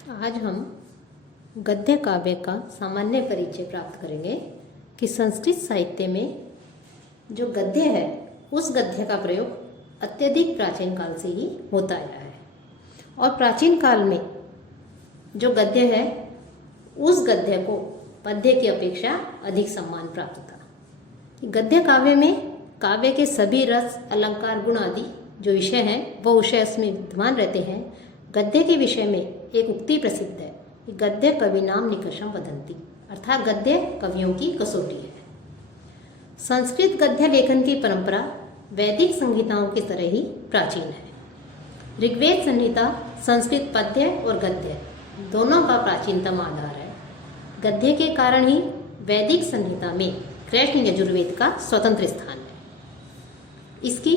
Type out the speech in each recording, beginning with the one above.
आज हम गद्य काव्य का सामान्य परिचय प्राप्त करेंगे कि संस्कृत साहित्य में जो गद्य है उस गद्य का प्रयोग अत्यधिक प्राचीन काल से ही होता आया है और प्राचीन काल में जो गद्य है उस गद्य को पद्य की अपेक्षा अधिक सम्मान प्राप्त था। गद्य काव्य में काव्य के सभी रस अलंकार गुण आदि जो विषय हैं वो विषय उसमें विद्यमान रहते हैं। गद्य के विषय में एक उक्ति प्रसिद्ध है कि गद्य कवि नाम निकषम वदंती, अर्थात गद्य कवियों की कसौटी है। संस्कृत गद्य लेखन की परंपरा वैदिक संहिताओं की तरह ही प्राचीन है। ऋग्वेद संहिता संस्कृत पद्य और गद्य दोनों का प्राचीनतम आधार है। गद्य के कारण ही वैदिक संहिता में कृष्ण यजुर्वेद का स्वतंत्र स्थान है। इसकी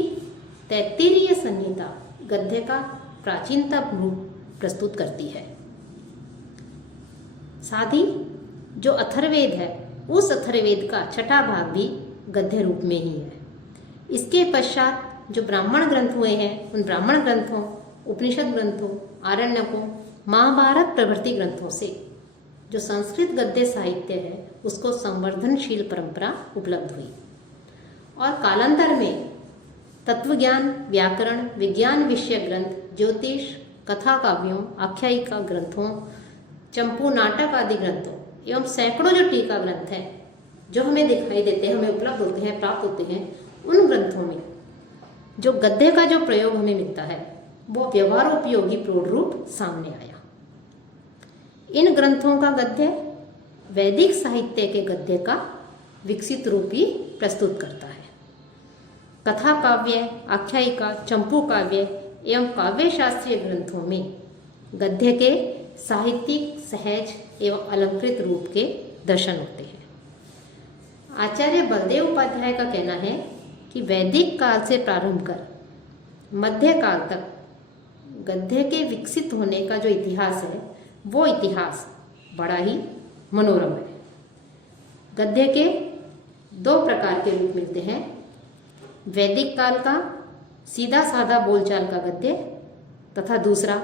तैत्तिरीय संहिता गद्य का प्राचीनतम रूप प्रस्तुत करती है। साथ ही जो अथर्ववेद है उस अथर्ववेद का छठा भाग भी गद्य रूप में ही है। इसके पश्चात जो ब्राह्मण ग्रंथ हुए हैं उन ब्राह्मण ग्रंथों, उपनिषद ग्रंथों, आरण्यकों, महाभारत प्रभृति ग्रंथों से जो संस्कृत गद्य साहित्य है उसको संवर्धनशील परंपरा उपलब्ध हुई और कालांतर में तत्वज्ञान, व्याकरण, विज्ञान विषय ग्रंथ, ज्योतिष, कथा काव्यों, आख्यायिका ग्रंथों, चंपू नाटक आदि ग्रंथों एवं सैकड़ों जो टीका ग्रंथ हैं जो हमें दिखाई देते हैं, हमें उपलब्ध होते हैं, प्राप्त होते हैं, उन ग्रंथों में जो गद्य का जो प्रयोग हमें मिलता है वो व्यवहारोपयोगी प्रौढ़ रूप सामने आया। इन ग्रंथों का गद्य वैदिक साहित्य के गद्य का विकसित रूप ही प्रस्तुत करता है। कथा काव्य, आख्यायिका, चंपू काव्य एवं काव्य शास्त्रीय ग्रंथों में गद्य के साहित्यिक, सहज एवं अलंकृत रूप के दर्शन होते हैं। आचार्य बलदेव उपाध्याय का कहना है कि वैदिक काल से प्रारंभ कर मध्य काल तक गद्य के विकसित होने का जो इतिहास है वो इतिहास बड़ा ही मनोरम है। गद्य के दो प्रकार के रूप मिलते हैं। वैदिक काल का सीधा साधा बोलचाल का गद्य तथा दूसरा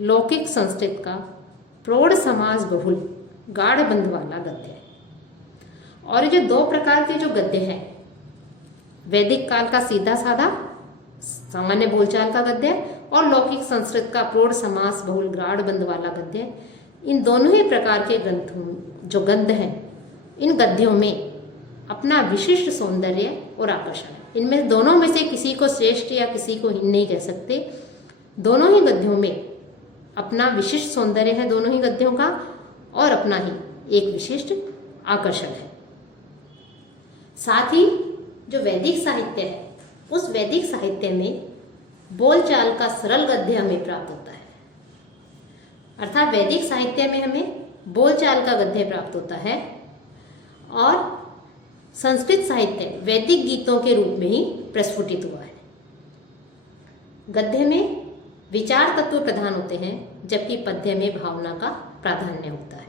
लौकिक संस्कृत का प्रौढ़ समास बहुल गाढ़ बंध वाला गद्य है। और ये जो दो प्रकार के जो गद्य हैं, वैदिक काल का सीधा साधा सामान्य बोलचाल का गद्य और लौकिक संस्कृत का प्रौढ़ समास बहुल गाढ़ बंध वाला गद्य, इन दोनों ही प्रकार के ग्रंथों जो गद्य हैं इन गद्यों में अपना विशिष्ट सौंदर्य और आकर्षण है। इनमें दोनों में से किसी को श्रेष्ठ या किसी को हीन नहीं कह सकते। दोनों ही गद्यों में अपना विशिष्ट सौंदर्य है दोनों ही गद्यों का और अपना ही एक विशिष्ट आकर्षण है। साथ ही जो वैदिक साहित्य है उस वैदिक साहित्य में बोलचाल का सरल गद्य हमें प्राप्त होता है। अर्थात वैदिक साहित्य में हमें बोलचाल का गद्य प्राप्त होता है और संस्कृत साहित्य वैदिक गीतों के रूप में ही प्रस्फुटित हुआ है। गद्य में विचार तत्व प्रधान होते हैं जबकि पद्य में भावना का प्राधान्य होता है।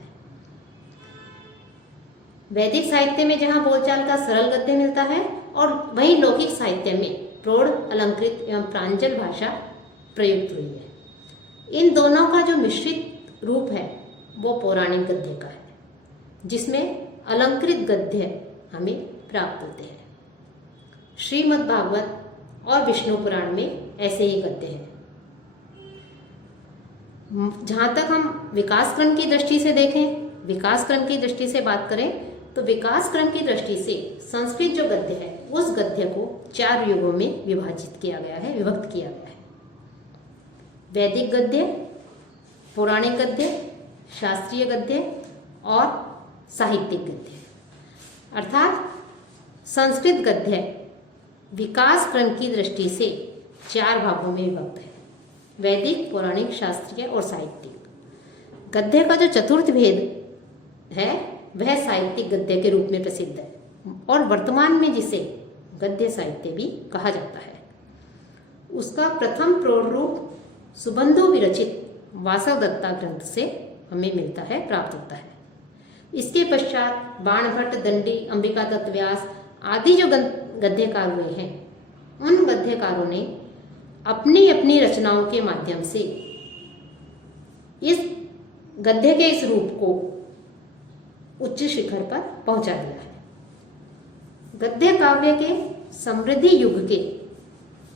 वैदिक साहित्य में जहाँ बोलचाल का सरल गद्य मिलता है और वहीं लौकिक साहित्य में प्रौढ़, अलंकृत एवं प्रांजल भाषा प्रयुक्त हुई है। इन दोनों का जो मिश्रित रूप है वो पौराणिक गद्य का है जिसमें अलंकृत गद्य हमें प्राप्त होते हैं। श्रीमद् भागवत और विष्णु पुराण में ऐसे ही गद्य हैं। जहाँ तक हम विकास क्रम की दृष्टि से देखें, विकास क्रम की दृष्टि से बात करें तो विकास क्रम की दृष्टि से संस्कृत जो गद्य है उस गद्य को 4 युगों में विभाजित किया गया है, विभक्त किया गया है। वैदिक गद्य, पौराणिक गद्य, शास्त्रीय गद्य और साहित्यिक गद्य। अर्थात संस्कृत गद्य विकास क्रम की दृष्टि से 4 भागों में विभक्त है, वैदिक, पौराणिक, शास्त्रीय और साहित्यिक। गद्य का जो चतुर्थ भेद है वह साहित्यिक गद्य के रूप में प्रसिद्ध है और वर्तमान में जिसे गद्य साहित्य भी कहा जाता है। उसका प्रथम प्रौढ़ रूप सुबंधु विरचित वासवदत्ता ग्रंथ से हमें मिलता है, प्राप्त होता है। इसके पश्चात बाणभट्ट, दंडी, अंबिका दत्त व्यास आदि जो गद्यकार हुए हैं उन गद्यकारों ने अपनी अपनी रचनाओं के माध्यम से इस गद्य के इस रूप को उच्च शिखर पर पहुंचा दिया है। गद्य काव्य के समृद्धि युग के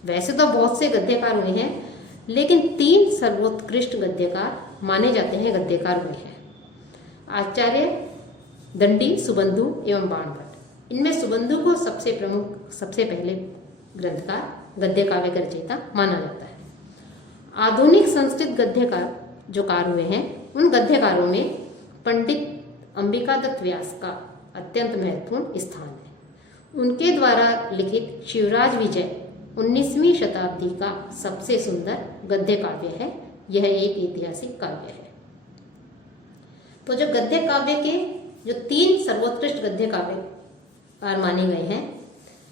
वैसे तो बहुत से गद्यकार हुए हैं, लेकिन 3 सर्वोत्कृष्ट गद्यकार माने जाते हैं गद्यकार हुए हैं। आचार्य, दंडी, सुबंधु एवं बाणभट्ट। इनमें सुबंधु को सबसे प्रमुख, सबसे पहले ग्रंथकार, गद्य काव्य का रचयिता माना जाता है। आधुनिक संस्कृत गद्यकार जो कार हुए हैं, उन गद्यकारों में पंडित अंबिकादत्त व्यास का अत्यंत महत्वपूर्ण स्थान है। उनके द्वारा लिखित शिवराज विजय 19वीं शताब्दी का सबसे सुंदर गद्य काव्य है। यह एक ऐतिहासिक काव्य है। तो जो गद्य काव्य के जो 3 सर्वोत्कृष्ट गद्य काव्यकार माने गए हैं,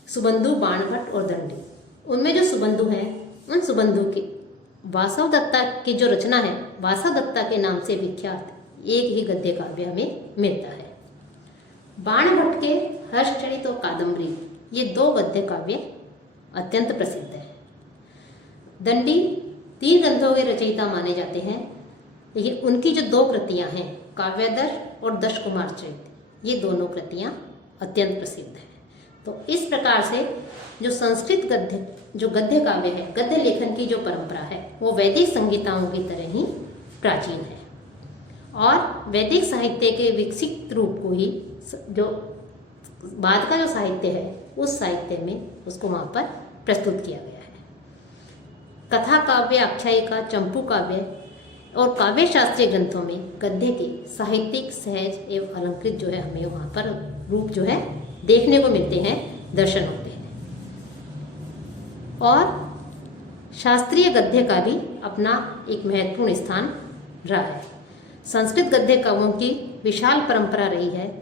सुबंधु, बाणभट्ट और दंडी, उनमें जो सुबंधु हैं, उन सुबंधु के वासव दत्ता की जो रचना है, वासव दत्ता के नाम से विख्यात एक ही गद्य काव्य हमें मिलता है। बाणभट्ट के हर्षचरित और कादम्बरी, ये 2 गद्य काव्य अत्यंत प्रसिद्ध है। दंडी 3 ग्रंथों के रचयिता माने जाते हैं, लेकिन उनकी जो 2 कृतियां हैं, काव्यादर्श और दश कुमार चरित, ये दोनों कृतियां अत्यंत प्रसिद्ध हैं। तो इस प्रकार से जो संस्कृत गद्य काव्य है, गद्य लेखन की जो परंपरा है, वो वैदिक संहिताओं की तरह ही प्राचीन है और वैदिक साहित्य के विकसित रूप को ही जो बाद का जो साहित्य है, उस साहित्य में उसको वहाँ पर प्रस्तुत किया गया है। कथा काव्य, आख्यायिका, चंपू काव्य और काव्य शास्त्रीय ग्रंथों में गद्य के साहित्यिक, सहज एवं अलंकृत जो है हमें वहाँ पर रूप जो है देखने को मिलते हैं, दर्शन होते हैं। और शास्त्रीय गद्य का भी अपना एक महत्वपूर्ण स्थान रहा है। संस्कृत गद्य काव्यों की विशाल परंपरा रही है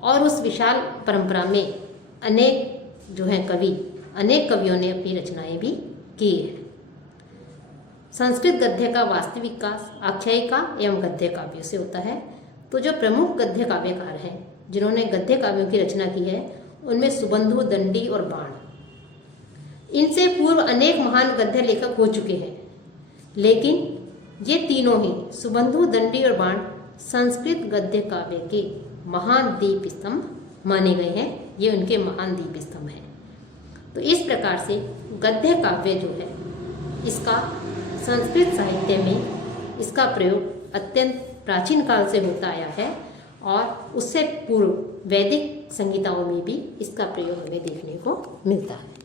और उस विशाल परंपरा में अनेक जो है अनेक कवियों ने अपनी रचनाएं भी की है। संस्कृत गद्य का वास्तविक विकास आख्यायिका एवं गद्य काव्यों से होता है। तो जो प्रमुख गद्य काव्यकार हैं जिन्होंने गद्य काव्यों की रचना की है, उनमें सुबंधु, दंडी और बाण। इनसे पूर्व अनेक महान गद्य लेखक हो चुके हैं, लेकिन ये तीनों ही, सुबंधु, दंडी और बाण, संस्कृत गद्य काव्य के महान दीप स्तंभ माने गए हैं। ये उनके महान दीप स्तंभ हैं। तो इस प्रकार से गद्य काव्य जो है, इसका संस्कृत साहित्य में इसका प्रयोग अत्यंत प्राचीन काल से होता आया है और उससे पूर्व वैदिक संहिताओं में भी इसका प्रयोग हमें देखने को मिलता है।